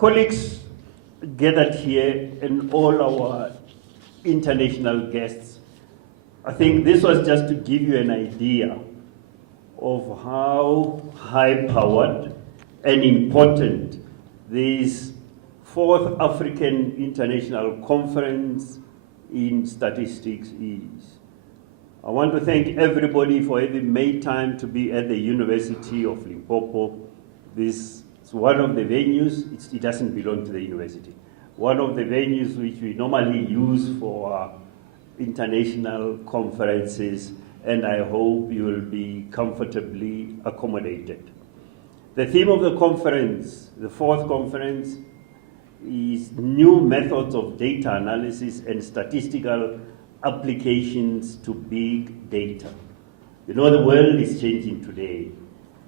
Colleagues gathered here and all our international guests, I think this was just to give you an idea of how high-powered and important this Fourth African International Conference in Statistics is. I want to thank everybody for having made time to be at the University of Limpopo. This is one of the venues, it doesn't belong to the university, one of the venues which we normally use for international conferences, and I hope you will be comfortably accommodated. The theme of the conference, the fourth conference, is new methods of data analysis and statistical applications to big data. You know, the world is changing today.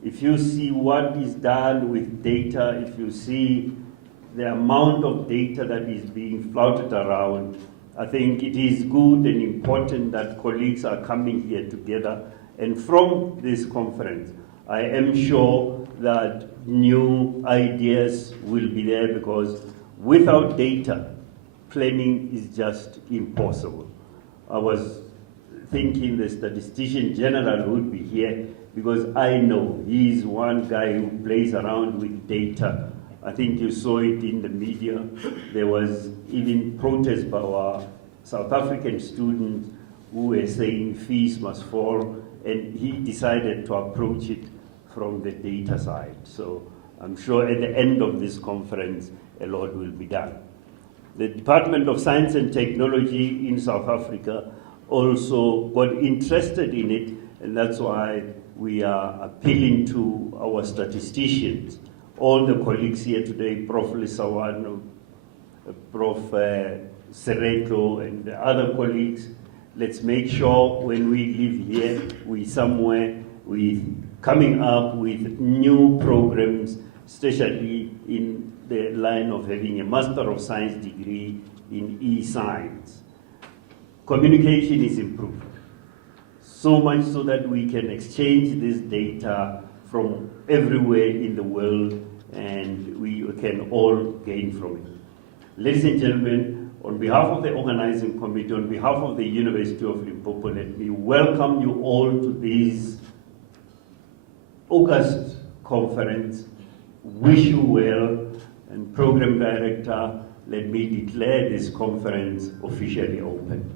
If you see what is done with data, if you see the amount of data that is being flouted around, I think it is good and important that colleagues are coming here together. And from this conference, I am sure that new ideas will be there, because without data, planning is just impossible. I was thinking the statistician general would be here, because I know he is one guy who plays around with data. I think you saw it in the media. There was even protest by our South African students who were saying fees must fall, and he decided to approach it from the data side. So I'm sure at the end of this conference, a lot will be done. The Department of Science and Technology in South Africa also got interested in it, and that's why we are appealing to our statisticians. All the colleagues here today, Prof. Lisawano, Prof. Sereto, and the other colleagues, let's make sure when we live here, we somewhere coming up with new programs, especially in the line of having a Master of Science degree in e-science. Communication is improved, so much so that we can exchange this data from everywhere in the world, and we can all gain from it. Ladies and gentlemen, on behalf of the organizing committee, on behalf of the University of Limpopo, let me welcome you all to this August conference. Wish you well, and Program Director, let me declare this conference officially open.